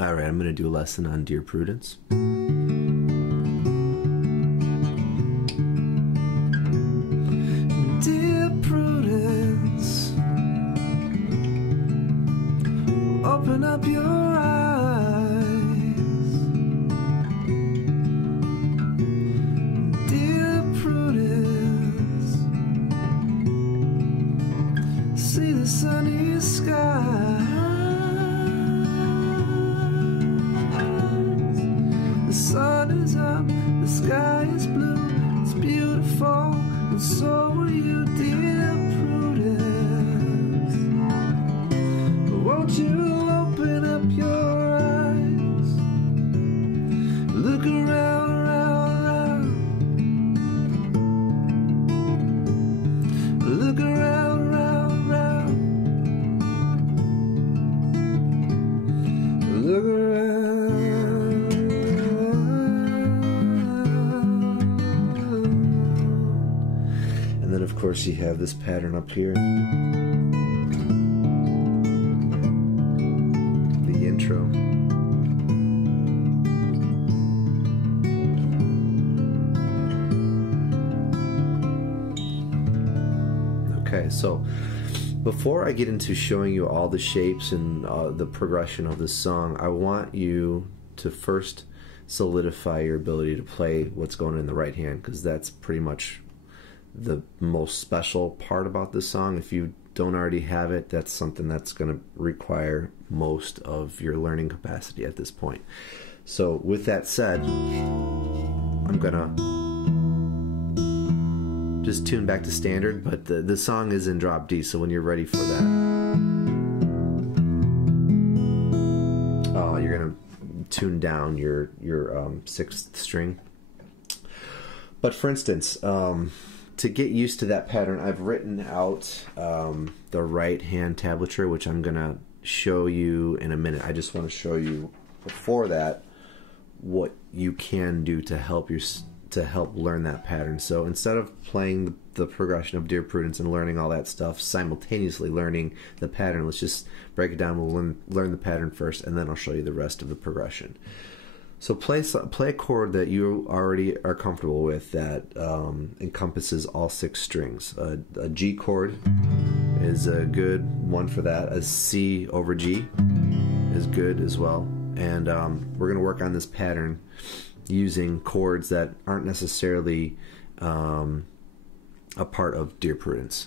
Alright, I'm going to do a lesson on Dear Prudence. Dear Prudence, open up your eyes. Dear Prudence, see the sunny sky. The sun is up, the sky is blue, it's beautiful, and so are you, dear Prudence. Won't you open up your eyes, look around, look around, look around. And then of course you have this pattern up here, the intro. Okay, so before I get into showing you all the shapes and the progression of this song, I want you to first solidify your ability to play what's going on in the right hand, because that's pretty much the most special part about this song. If you don't already have it, that's something that's going to require most of your learning capacity at this point. So with that said, I'm gonna just tune back to standard, but the song is in drop D, so when you're ready for that, you're gonna tune down your sixth string. But for instance, to get used to that pattern, I've written out the right hand tablature, which I'm gonna show you in a minute. I just want to show you before that what you can do to help learn that pattern. So instead of playing the progression of Dear Prudence and learning all that stuff, simultaneously learning the pattern, let's just break it down. We'll learn the pattern first, and then I'll show you the rest of the progression. So play a chord that you already are comfortable with that encompasses all 6 strings. A G chord is a good one for that. A C over G is good as well. And we're going to work on this pattern using chords that aren't necessarily a part of Dear Prudence.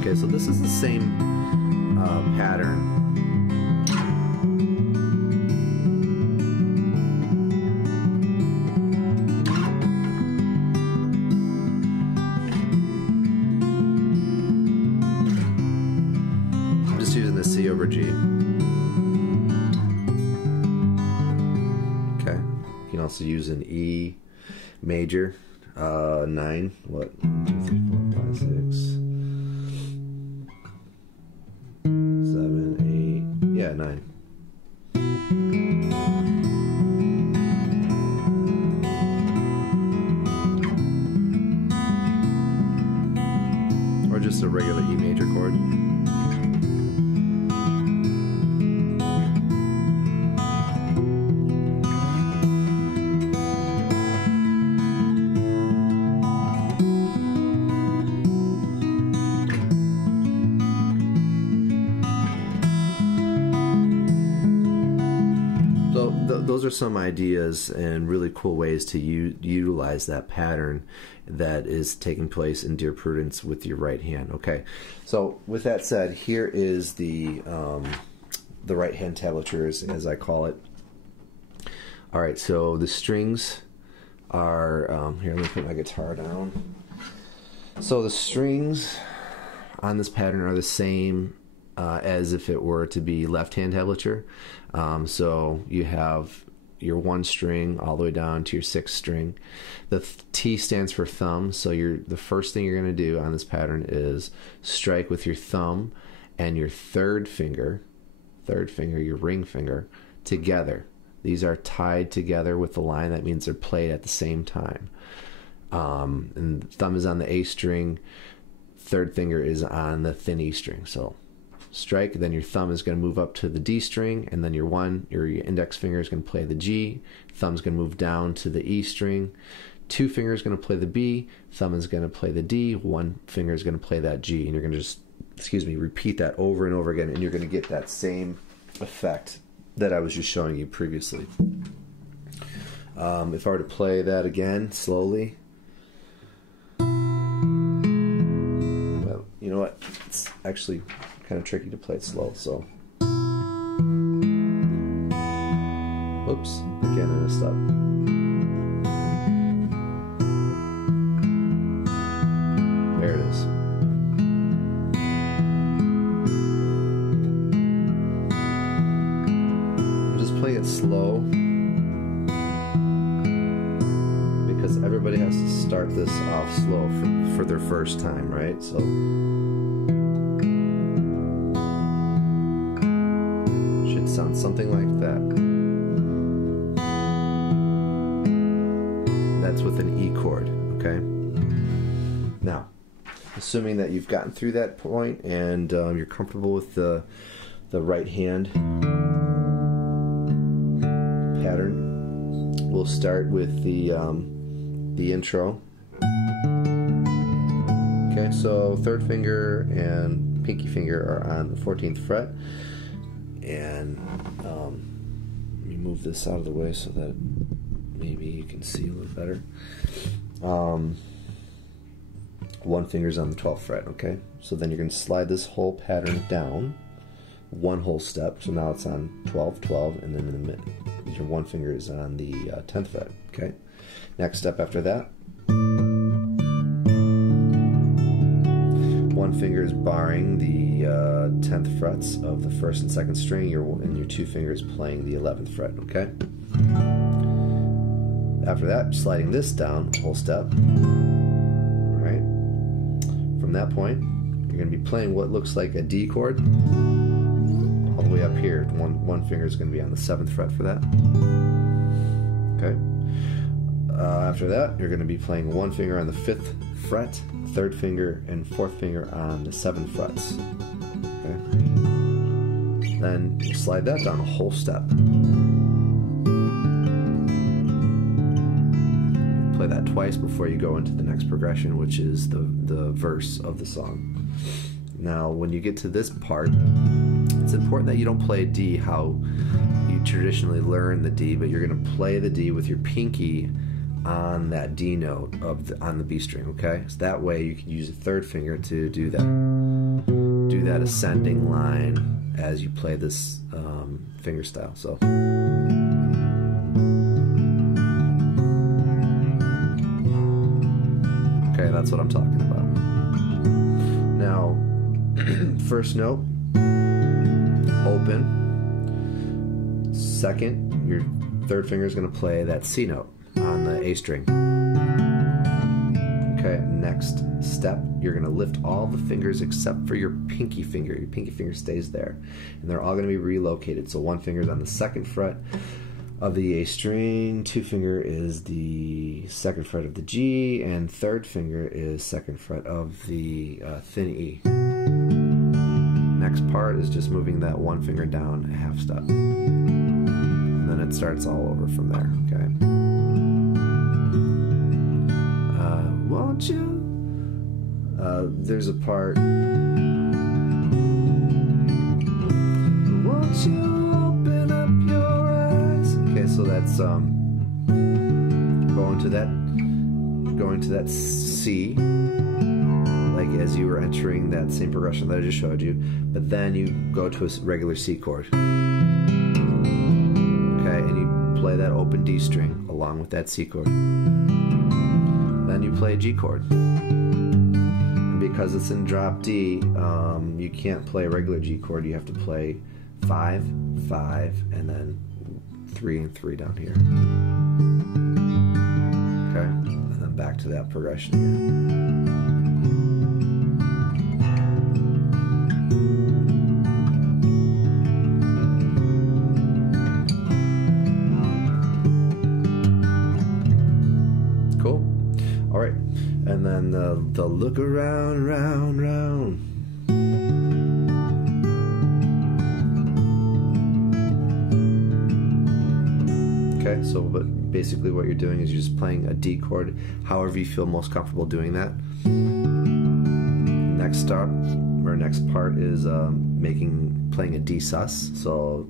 Okay, so this is the same pattern. I'm just using the C over G. You can also use an E major, 9, what, 1, 2, 3, 4, 5, 6, 7, 8, yeah, 9. Or just a regular E major chord. Those are some ideas and really cool ways to utilize that pattern that is taking place in Dear Prudence with your right hand. Okay, so with that said, here is the right hand tablature, as I call it. All right, so the strings are here. Let me put my guitar down. So the strings on this pattern are the same as if it were to be left-hand tablature. So you have your 1 string all the way down to your 6th string. The T stands for thumb, so the first thing you're going to do on this pattern is strike with your thumb and your third finger, your ring finger, together. These are tied together with the line. That means they're played at the same time. And thumb is on the A string, third finger is on the thin E string. So strike, then your thumb is going to move up to the D string, and then your index finger is going to play the G, thumb's going to move down to the E string, two fingers going to play the B, thumb is going to play the D, one finger is going to play that G, and you're going to just, repeat that over and over again, and you're going to get that same effect that I was just showing you previously. If I were to play that again slowly, well, you know what? It's actually kind of tricky to play it slow, so. Oops, again I messed up. There it is. I'm just playing it slow because everybody has to start this off slow for their first time, right? So should sound something like that. That's with an E chord, okay? Now, assuming that you've gotten through that point and you're comfortable with the right hand pattern, we'll start with the intro. Okay, so third finger and pinky finger are on the 14th fret, and let me move this out of the way so that maybe you can see a little better. One finger's on the 12th fret, okay? So then you're going to slide this whole pattern down one whole step, so now it's on 12, 12, and then in the mid, your one finger is on the 10th fret, okay? Next step after that, one finger is barring the 10th frets of the first and second string, and your two fingers playing the 11th fret, okay? After that, sliding this down a whole step, right? From that point, you're going to be playing what looks like a D chord all the way up here. One finger is going to be on the 7th fret for that. Okay. After that, you're going to be playing one finger on the 5th fret, third finger and fourth finger on the 7th frets. Okay. Then you slide that down a whole step. Play that twice before you go into the next progression, which is the verse of the song. Now, when you get to this part, it's important that you don't play D how you traditionally learn the D, but you're going to play the D with your pinky on that D note on the B string, okay? So that way you can use a third finger to do that ascending line as you play this finger style. So. Okay, that's what I'm talking about. Now, first note, open. Second, your third finger is going to play that C note on the A string. Okay, next step, you're going to lift all the fingers except for your pinky finger. Your pinky finger stays there, and they're all going to be relocated. So one finger is on the 2nd fret of the A string, two finger is the 2nd fret of the G, and third finger is 2nd fret of the thin E. Next part is just moving that one finger down a half step. And then it starts all over from there, okay? Won't you? There's a part. Won't you open up your eyes? Okay, so that's going to that C, like as you were entering that same progression that I just showed you, but then you go to a regular C chord. Okay, and you play that open D string along with that C chord. Then you play a G chord. And because it's in drop D, you can't play a regular G chord. You have to play 5, 5, and then 3 and 3 down here. Okay, and then back to that progression again. Cool. All right, and then the look around, round, round. Okay, so but basically what you're doing is you're just playing a D chord, however you feel most comfortable doing that. Next part is playing a D sus, so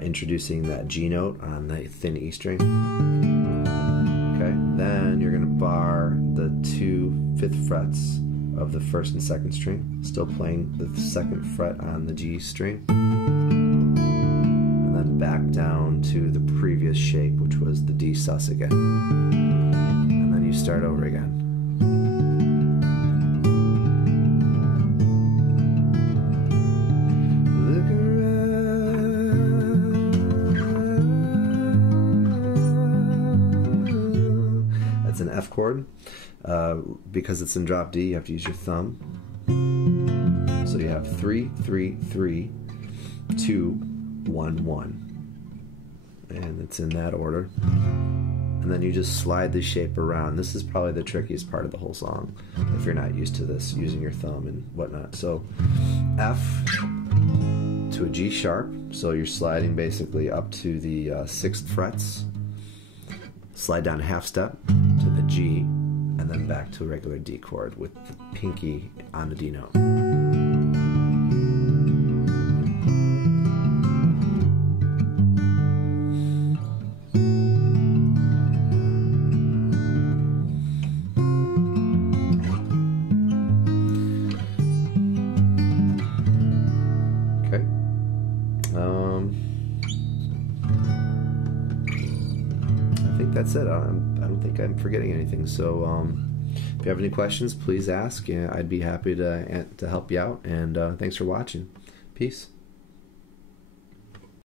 introducing that G note on the thin E string. Okay, then you're going to bar the 2 5th frets of the 1st and 2nd string, still playing the 2nd fret on the G string, and then back down to the previous shape, which was the D sus again, and then you start over again. That's an F chord. Because it's in drop D, you have to use your thumb. So you have 3 3 3 2 1 1, and it's in that order. And then you just slide the shape around. This is probably the trickiest part of the whole song if you're not used to this, using your thumb and whatnot. So F to a G sharp, so you're sliding basically up to the 6th frets, slide down a half step to the G, and then back to a regular D chord with the pinky on the D note. Okay. I think that's it. I don't think I'm forgetting anything. So if you have any questions, please ask. I'd be happy to help you out. And thanks for watching. Peace.